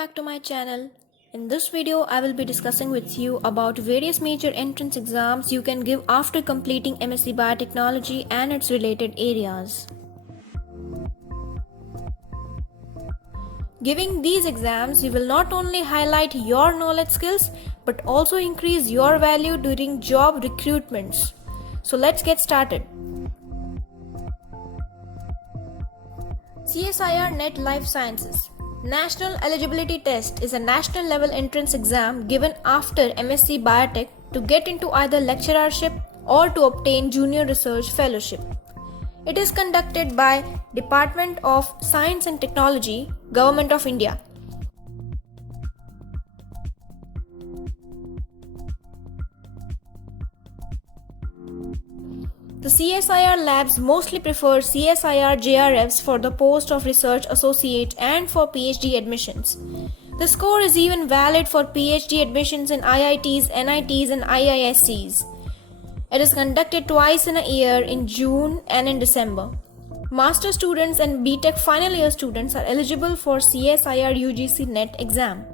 back to my channel. In this video, I will be discussing with you about various major entrance exams you can give after completing MSc Biotechnology and its related areas. Giving these exams, you will not only highlight your knowledge skills but also increase your value during job recruitments. So let's get started. CSIR NET Life Sciences National Eligibility Test is a national level entrance exam given after MSc Biotech to get into either lecturership or to obtain junior research fellowship. It is conducted by Department of Science and Technology, Government of India. The CSIR labs mostly prefer CSIR JRFs for the post of research associate and for PhD admissions. The score is even valid for PhD admissions in IITs, NITs and IIScs. It is conducted twice in a year in June and in December. Master students and BTech final year students are eligible for CSIR UGC NET exam.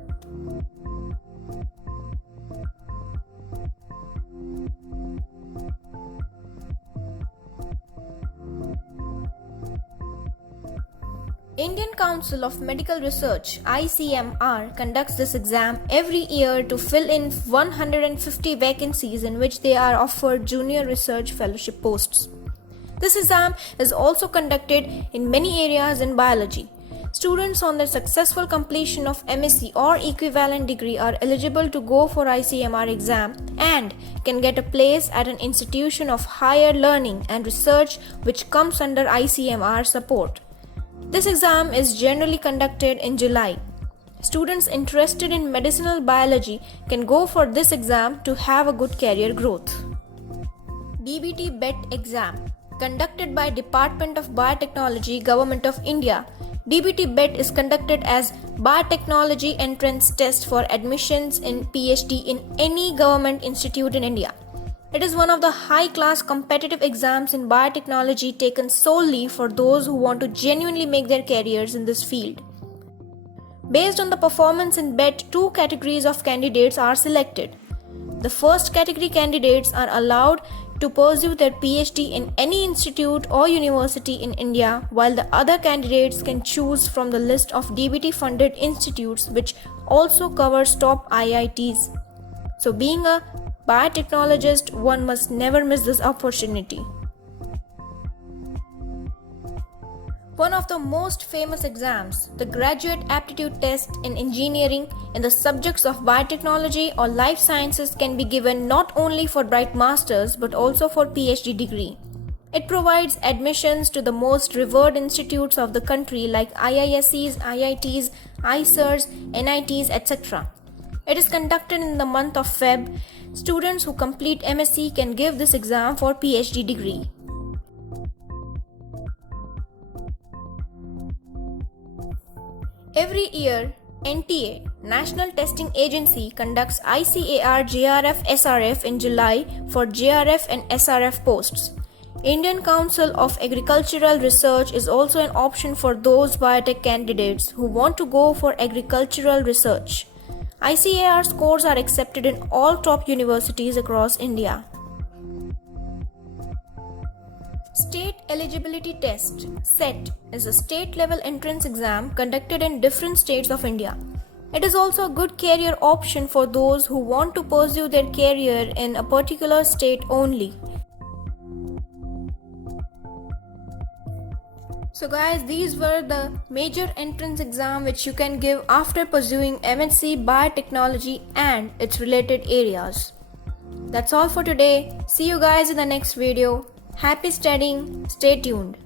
Indian Council of Medical Research (ICMR) conducts this exam every year to fill in 150 vacancies in which they are offered junior research fellowship posts. This exam is also conducted in many areas in biology. Students on their successful completion of MSc or equivalent degree are eligible to go for ICMR exam and can get a place at an institution of higher learning and research which comes under ICMR support. This exam is generally conducted in July. Students interested in medicinal biology can go for this exam to have a good career growth. DBT BET exam conducted by Department of Biotechnology, Government of India. DBT BET is conducted as Biotechnology Entrance Test for admissions in PhD in any government institute in India. It is one of the high-class competitive exams in biotechnology taken solely for those who want to genuinely make their careers in this field. Based on the performance in BET, two categories of candidates are selected. The first category candidates are allowed to pursue their PhD in any institute or university in India, while the other candidates can choose from the list of DBT-funded institutes which also covers top IITs. So being a biotechnologist, one must never miss this opportunity. One of the most famous exams, the Graduate Aptitude Test in Engineering in the subjects of biotechnology or life sciences, can be given not only for bright masters but also for PhD degree. It provides admissions to the most revered institutes of the country like IIScs, IITs, ICERs, NITs, etc. It is conducted in the month of Feb. Students who complete MSc can give this exam for PhD degree. Every year, NTA, National Testing Agency, conducts ICAR JRF SRF in July for JRF and SRF posts. Indian Council of Agricultural Research is also an option for those biotech candidates who want to go for agricultural research. ICAR scores are accepted in all top universities across India. State Eligibility Test (SET) is a state-level entrance exam conducted in different states of India. It is also a good career option for those who want to pursue their career in a particular state only. So guys, these were the major entrance exam which you can give after pursuing MSc Biotechnology and its related areas. That's all for today. See you guys in the next video. Happy studying. Stay tuned.